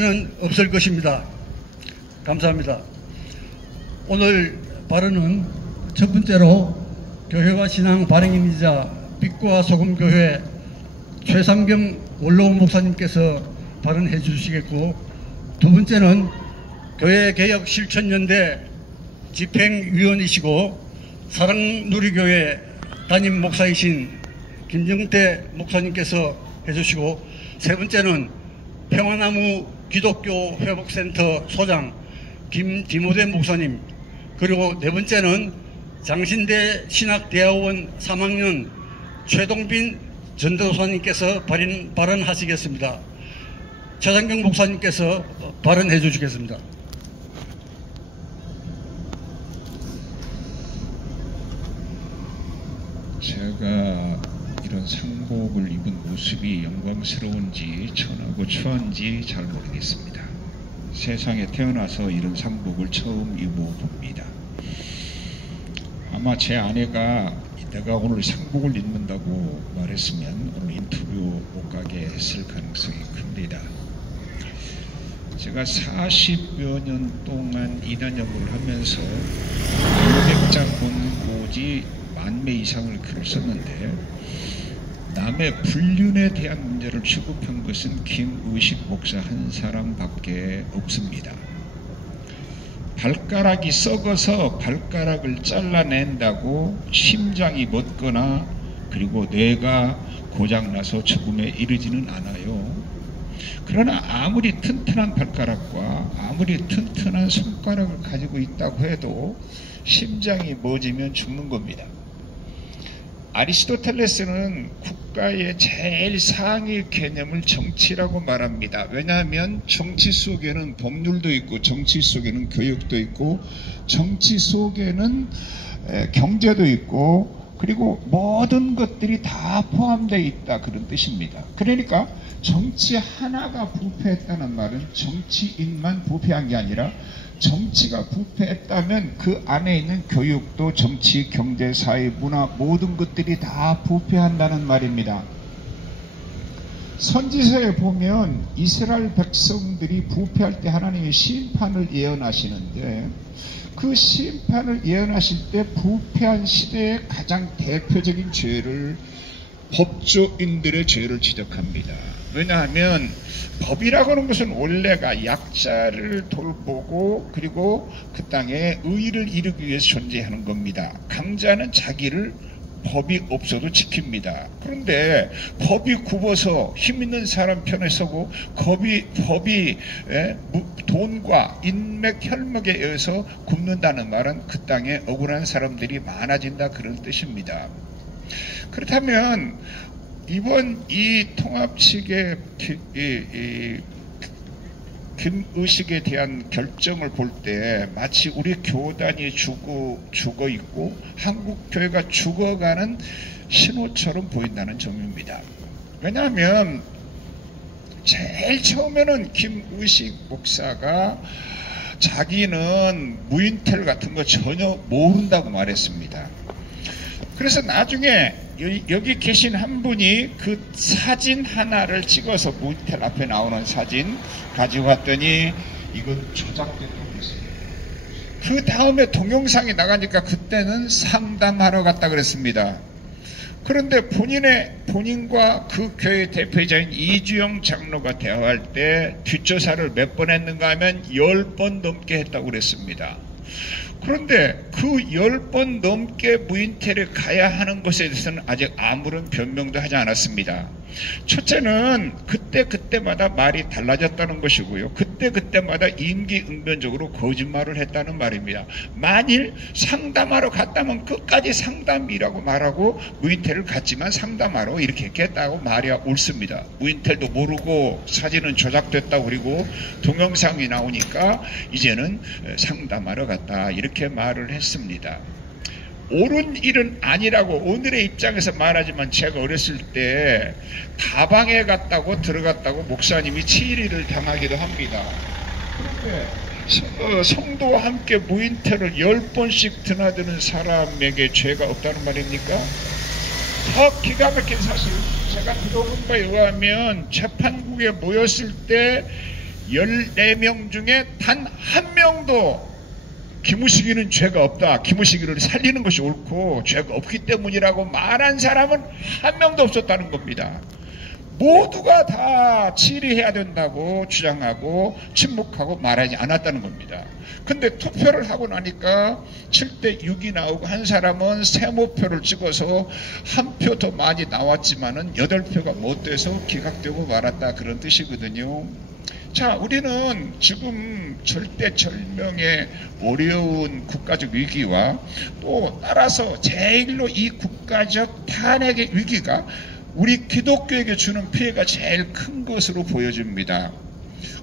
는 없을 것입니다. 감사합니다. 오늘 발언은 첫 번째로 교회와 신앙 발행인이자 빛과 소금 교회 최삼경 원로원 목사님께서 발언해 주시겠고, 두 번째는 교회개혁 실천연대 집행위원이시고 사랑누리교회 담임 목사이신 김정태 목사님께서 해주시고, 세 번째는 평화나무 기독교 회복센터 소장 김디모데 목사님, 그리고 네 번째는 장신대 신학대학원 3학년 최동빈 전도사님께서 발언하시겠습니다. 최상경 목사님께서 발언해 주시겠습니다. 제가 이런 상복을 입은 모습이 영광스러운지 천하고 추한지 잘 모르겠습니다. 세상에 태어나서 이런 상복을 처음 입어봅니다. 아마 제 아내가 내가 오늘 상복을 입는다고 말했으면 오늘 인터뷰 못 가게 했을 가능성이 큽니다. 제가 40여 년 동안 이단협을 하면서 600장 본고지 10,000매 이상을 글을 썼는데, 남의 불륜에 대한 문제를 취급한 것은 김의식 목사 한 사람밖에 없습니다. 발가락이 썩어서 발가락을 잘라낸다고 심장이 멎거나 그리고 뇌가 고장나서 죽음에 이르지는 않아요. 그러나 아무리 튼튼한 발가락과 아무리 튼튼한 손가락을 가지고 있다고 해도 심장이 멎으면 죽는 겁니다. 아리스토텔레스는 국가의 제일 상위 개념을 정치라고 말합니다. 왜냐하면 정치 속에는 법률도 있고, 정치 속에는 교육도 있고, 정치 속에는 경제도 있고, 그리고 모든 것들이 다 포함되어 있다, 그런 뜻입니다. 그러니까 정치 하나가 부패했다는 말은 정치인만 부패한 게 아니라 정치가 부패했다면 그 안에 있는 교육도 정치, 경제, 사회, 문화 모든 것들이 다 부패한다는 말입니다. 선지서에 보면 이스라엘 백성들이 부패할 때 하나님이 심판을 예언하시는데, 그 심판을 예언하실 때 부패한 시대의 가장 대표적인 죄를 법조인들의 죄를 지적합니다. 왜냐하면 법이라고 하는 것은 원래가 약자를 돌보고 그리고 그 땅에 의를 이루기 위해서 존재하는 겁니다. 강자는 자기를 법이 없어도 지킵니다. 그런데 법이 굽어서 힘 있는 사람 편에 서고 법이 돈과 인맥, 혈맥에 의해서 굽는다는 말은 그 땅에 억울한 사람들이 많아진다, 그런 뜻입니다. 그렇다면 이번 이 통합 측의 김의식에 대한 결정을 볼 때 마치 우리 교단이 죽어 있고 한국교회가 죽어가는 신호처럼 보인다는 점입니다. 왜냐하면 제일 처음에는 김의식 목사가 자기는 무인텔 같은 거 전혀 모른다고 말했습니다. 그래서 나중에 여기 계신 한 분이 그 사진 하나를 찍어서 무인텔 앞에 나오는 사진 가지고 왔더니 이건 조작됐다고 했습니다. 그 다음에 동영상이 나가니까 그때는 상담하러 갔다 그랬습니다. 그런데 본인과 그 교회 대표자인 이주영 장로가 대화할 때 뒷조사를 몇 번 했는가 하면 10번 넘게 했다고 그랬습니다. 그런데 그 10번 넘게 무인텔에 가야 하는 것에 대해서는 아직 아무런 변명도 하지 않았습니다. 첫째는 그때마다 말이 달라졌다는 것이고요. 그때마다 임기응변적으로 거짓말을 했다는 말입니다. 만일 상담하러 갔다면 끝까지 상담이라고 말하고 무인텔을 갔지만 상담하러 이렇게 했겠다고 말이야 옳습니다. 무인텔도 모르고 사진은 조작됐다고, 그리고 동영상이 나오니까 이제는 상담하러 갔다, 이렇게 말을 했습니다. 옳은 일은 아니라고 오늘의 입장에서 말하지만, 제가 어렸을 때 다방에 갔다고 들어갔다고 목사님이 치리를 당하기도 합니다. 그런데 성도와 함께 무인텔을 10번씩 드나드는 사람에게 죄가 없다는 말입니까? 더 기가 막힌 사실, 제가 들어본 바에 의하면 재판국에 모였을 때 14명 중에 단 한 명도 김우식이는 죄가 없다, 김우식이를 살리는 것이 옳고 죄가 없기 때문이라고 말한 사람은 한 명도 없었다는 겁니다. 모두가 다 치리해야 된다고 주장하고 침묵하고 말하지 않았다는 겁니다. 근데 투표를 하고 나니까 7대 6이 나오고 한 사람은 세모표를 찍어서 한 표 더 많이 나왔지만은 8표가 못 돼서 기각되고 말았다, 그런 뜻이거든요. 자, 우리는 지금 절대절명의 어려운 국가적 위기와 또 따라서 제일로 이 국가적 탄핵의 위기가 우리 기독교에게 주는 피해가 제일 큰 것으로 보여집니다.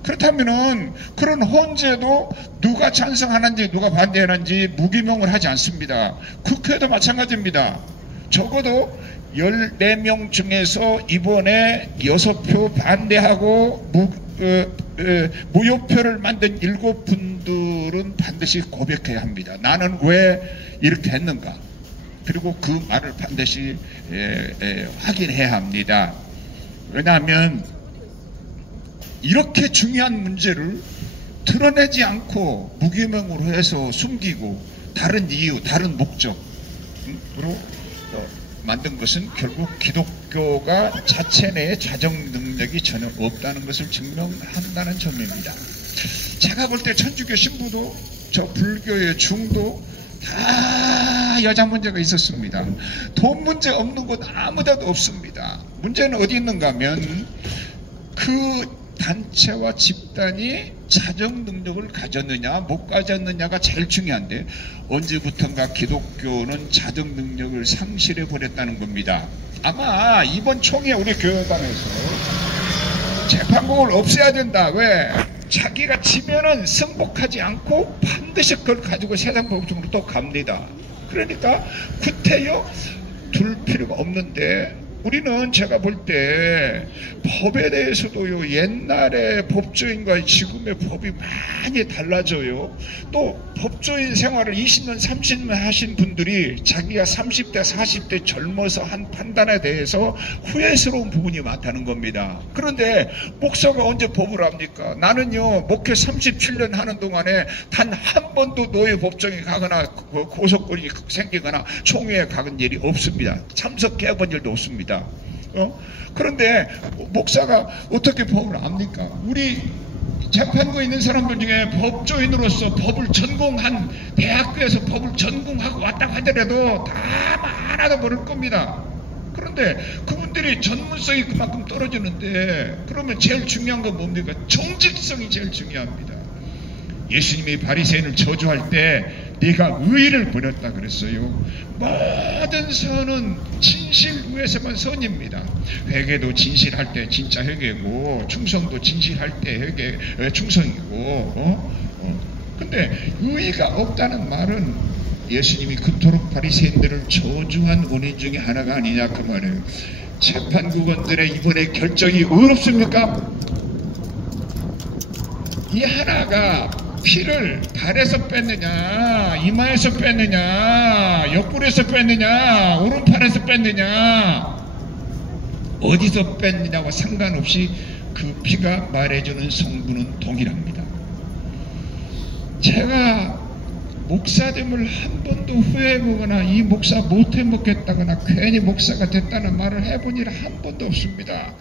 그렇다면은 그런 헌재도 누가 찬성하는지 누가 반대하는지 무기명을 하지 않습니다. 국회도 마찬가지입니다. 적어도 14명 중에서 이번에 6표 반대하고 무효표를 만든 7분들은 반드시 고백해야 합니다. 나는 왜 이렇게 했는가? 그리고 그 말을 반드시 확인해야 합니다. 왜냐하면 이렇게 중요한 문제를 드러내지 않고 무기명으로 해서 숨기고 다른 이유, 다른 목적으로 만든 것은 결국 기독교가 자체 내에 자정 능력이 전혀 없다는 것을 증명한다는 점입니다. 제가 볼 때 천주교 신부도 저 불교의 중도 다 여자 문제가 있었습니다. 돈 문제 없는 곳 아무데도 없습니다. 문제는 어디 있는가 하면 그 단체와 집단이 자정 능력을 가졌느냐 못 가졌느냐가 제일 중요한데, 언제부턴가 기독교는 자정 능력을 상실해 버렸다는 겁니다. 아마 이번 총회 우리 교회관에서 재판국을 없애야 된다. 왜? 자기가 지면은 승복하지 않고 반드시 그걸 가지고 세상 법정으로 또 갑니다. 그러니까 구태여 둘 필요가 없는데, 우리는 제가 볼 때 법에 대해서도요, 옛날의 법조인과 지금의 법이 많이 달라져요. 또 법조인 생활을 20년 30년 하신 분들이 자기가 30대 40대 젊어서 한 판단에 대해서 후회스러운 부분이 많다는 겁니다. 그런데 목사가 언제 법을 합니까? 나는요, 목회 37년 하는 동안에 단 한 번도 노예 법정에 가거나 고소권이 생기거나 총회에 가는 일이 없습니다. 참석해 본 일도 없습니다. 그런데 목사가 어떻게 법을 압니까? 우리 재판부에 있는 사람들 중에 법조인으로서 법을 전공한 대학교에서 법을 전공하고 왔다고 하더라도 다 많아도 모를 겁니다. 그런데 그분들이 전문성이 그만큼 떨어지는데, 그러면 제일 중요한 건 뭡니까? 정직성이 제일 중요합니다. 예수님이 바리새인을 저주할 때 네가 의의를 버렸다 그랬어요. 모든 선은 진실 위에서만 선입니다. 회개도 진실할 때 진짜 회개고, 충성도 진실할 때 회개 충성이고. 근데 의의가 없다는 말은 예수님이 그토록 바리새인들을 저주한 원인 중에 하나가 아니냐 그 말이에요. 재판국원들의 이번에 결정이 어렵습니까? 이 하나가 피를 발에서 뺐느냐, 이마에서 뺐느냐, 옆구리에서 뺐느냐, 오른팔에서 뺐느냐, 어디서 뺐느냐와 상관없이 그 피가 말해주는 성분은 동일합니다. 제가 목사됨을 한 번도 후회해보거나 이 목사 못해먹겠다거나 괜히 목사가 됐다는 말을 해본 일 한 번도 없습니다.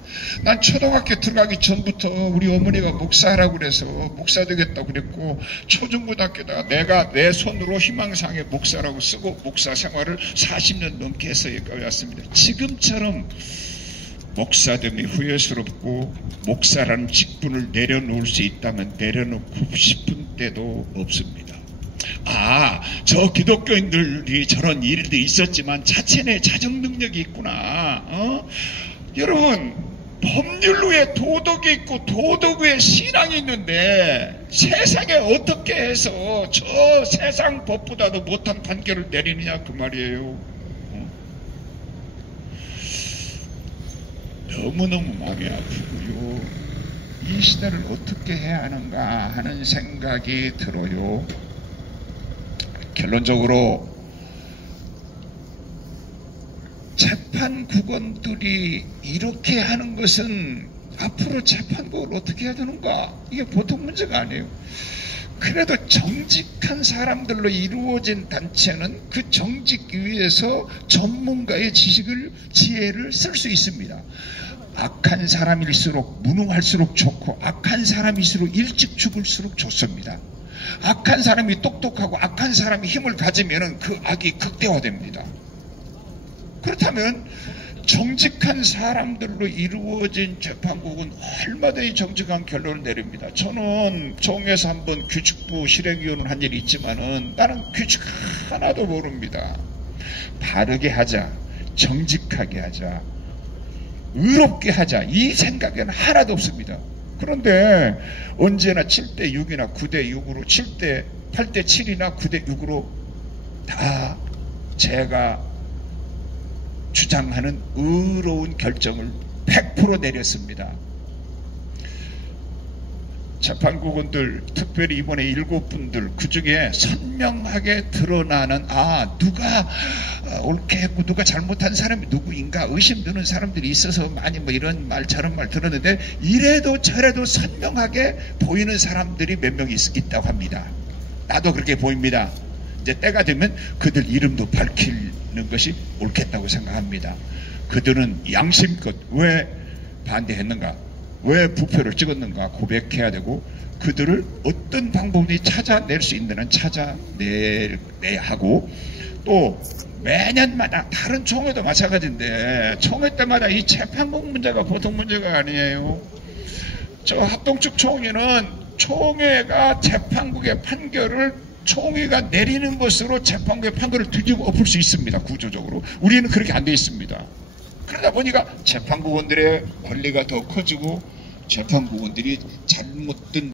난 초등학교 들어가기 전부터 우리 어머니가 목사라고 그래서 목사 되겠다고 그랬고, 초중고등학교다가 내가 내 손으로 희망상의 목사라고 쓰고 목사 생활을 40년 넘게 해서 여기까지 왔습니다. 지금처럼 목사됨이 후회스럽고 목사라는 직분을 내려놓을 수 있다면 내려놓고 싶은 때도 없습니다. 저 기독교인들이 저런 일들이 있었지만 자체 내 자정 능력이 있구나. 여러분, 법률 위에 도덕이 있고 도덕 위에 신앙이 있는데 세상에 어떻게 해서 저 세상 법보다도 못한 판결을 내리느냐 그 말이에요. 너무너무 마음이 아프고요. 이 시대를 어떻게 해야 하는가 하는 생각이 들어요. 결론적으로 재판국원들이 이렇게 하는 것은 앞으로 재판국을 어떻게 해야 되는가? 이게 보통 문제가 아니에요. 그래도 정직한 사람들로 이루어진 단체는 그 정직 위에서 전문가의 지혜를 쓸 수 있습니다. 악한 사람일수록 무능할수록 좋고, 악한 사람일수록 일찍 죽을수록 좋습니다. 악한 사람이 똑똑하고 악한 사람이 힘을 가지면 그 악이 극대화됩니다. 그렇다면 정직한 사람들로 이루어진 재판국은 얼마든지 정직한 결론을 내립니다. 저는 총회에서 한번 규칙부 실행위원을 한 일이 있지만은 나는 규칙 하나도 모릅니다. 바르게 하자, 정직하게 하자, 의롭게 하자, 이 생각에는 하나도 없습니다. 그런데 언제나 7대6이나 9대6으로 8대7이나 9대6으로 다 제가 주장하는 의로운 결정을 100% 내렸습니다. 재판국원들, 특별히 이번에 7분들, 그 중에 선명하게 드러나는 누가 옳게 했고 누가 잘못한 사람이 누구인가 의심드는 사람들이 있어서 많이 뭐 이런 말 저런 말 들었는데, 이래도 저래도 선명하게 보이는 사람들이 몇 명 있다고 합니다. 나도 그렇게 보입니다. 이제 때가 되면 그들 이름도 밝히는 것이 옳겠다고 생각합니다. 그들은 양심껏 왜 반대했는가, 왜 부표를 찍었는가 고백해야 되고, 그들을 어떤 방법이 찾아낼 수 있는 한 찾아내야 하고, 또 매년마다 다른 총회도 마찬가지인데 총회 때마다 이 재판국 문제가 보통 문제가 아니에요. 저 합동측 총회는 총회가 재판국의 판결을 총회가 내리는 것으로 재판국의 판결을 뒤집어 엎을 수 있습니다. 구조적으로. 우리는 그렇게 안 돼 있습니다. 그러다 보니까 재판국원들의 권리가 더 커지고 재판국원들이 잘못된